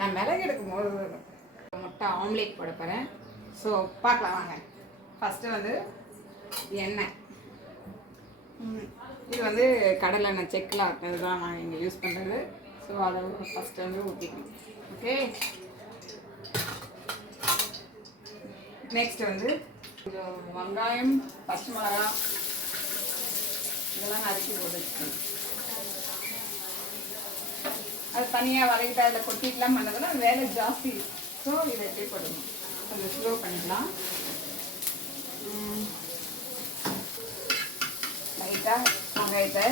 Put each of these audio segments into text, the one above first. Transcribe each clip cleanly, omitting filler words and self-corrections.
நான் மிளகு எடுக்கும்போது முட்டை ஆம்லேட் போட போகிறேன். ஸோ பார்க்கலாம் வாங்க. ஃபஸ்ட்டு வந்து எண்ணெய். இது வந்து கடலெண்ணெய் செக்கில் ஆட்டினது தான் நான் இங்கே யூஸ் பண்ணுறது. ஸோ அதை ஃபஸ்ட்டு வந்து ஊற்றிக்கணும். ஓகே, நெக்ஸ்ட் வந்து கொஞ்சம் வெங்காயம், பச்சை மிளகா இதெல்லாம் நறுக்கி போட்டு வச்சுக்கணும். அது தனியாக வதக்கிட்டு அதில் கொட்டிட்டுலாம் பண்ணதுன்னா வேலை ஜாஸ்தி. ஸோ இதை எப்படி போடணும், கொஞ்சம் ஸ்லோ பண்ணிக்கலாம். லைட்டாக வெங்காயத்தை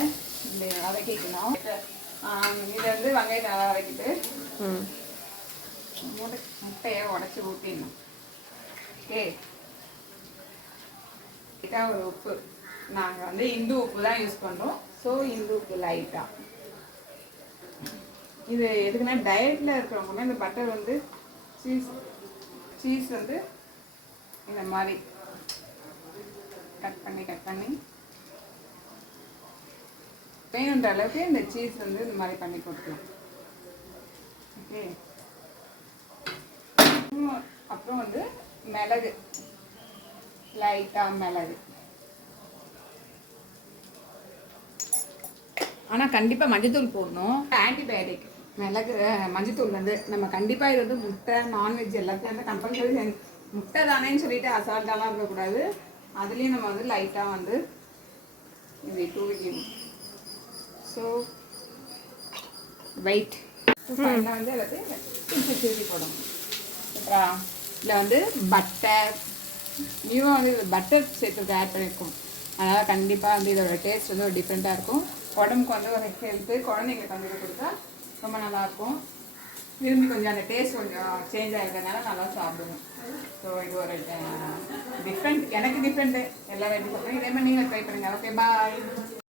இப்படி வதக்கிக்கணும். இதை வந்து வெங்காயத்தை நல்லா வதக்கிட்டு முட்டையை உடச்சி ஊற்றிடணும். ஓகே, லைட்டாக ஒரு உப்பு, நாங்கள் வந்து இந்து உப்பு தான் யூஸ் பண்ணுறோம். ஸோ இந்து உப்பு லைட்டாக. இது எதுக்குன்னா டயட்டில் இருக்கிறவங்க இந்த பட்டர் வந்து சீஸ் வந்து இந்த மாதிரி கட் பண்ணி வேணுன்ற அளவுக்கு இந்த சீஸ் வந்து இந்த மாதிரி பண்ணி கொடுக்கலாம். ஓகே, அப்புறம் வந்து மிளகு, லைட்டாக மிளகு. ஆனால் கண்டிப்பாக மஞ்சத்தூள் போடணும். ஆன்டிபயோட்டிக் மிளகு மஞ்சத்தூள் வந்து நம்ம கண்டிப்பாக இது வந்து முட்டை நான்வெஜ் எல்லாத்தையும் வந்து கம்பல்சரி முட்டை தானேன்னு சொல்லிட்டு அசால்ட்டாலாம் இருக்கக்கூடாது. அதுலேயும் நம்ம வந்து லைட்டாக வந்து இது தூவிக்கணும். ஸோ வெயிட் ஃபைனலாக வந்து எல்லாத்தையும் கொஞ்சம் தூவி போடணும். அப்புறம் இதில் வந்து பட்டர், இவன் வந்து பட்டர் சேர்த்து ஆட் பண்ணியிருக்கோம். அதனால் கண்டிப்பாக வந்து இதோட டேஸ்ட் வந்து ஒரு டிஃப்ரெண்ட்டாக இருக்கும். உடம்புக்கு வந்து ஒரு ஹெல்த்து, குழந்தைங்களுக்கு வந்து கொடுத்தா ரொம்ப நல்லாயிருக்கும். விரும்பி கொஞ்சம் அந்த டேஸ்ட் கொஞ்சம் சேஞ்ச் ஆகிருக்கிறதுனால நல்லா சாப்பிடுவோம். ஸோ இது ஒரு டிஃப்ரெண்ட், எனக்கு டிஃப்ரெண்ட்டு, எல்லோரும் எப்படி சொல்கிறேன். இதே மாதிரி நீங்கள் ட்ரை பண்ணுங்கள். ஓகே, பாய்.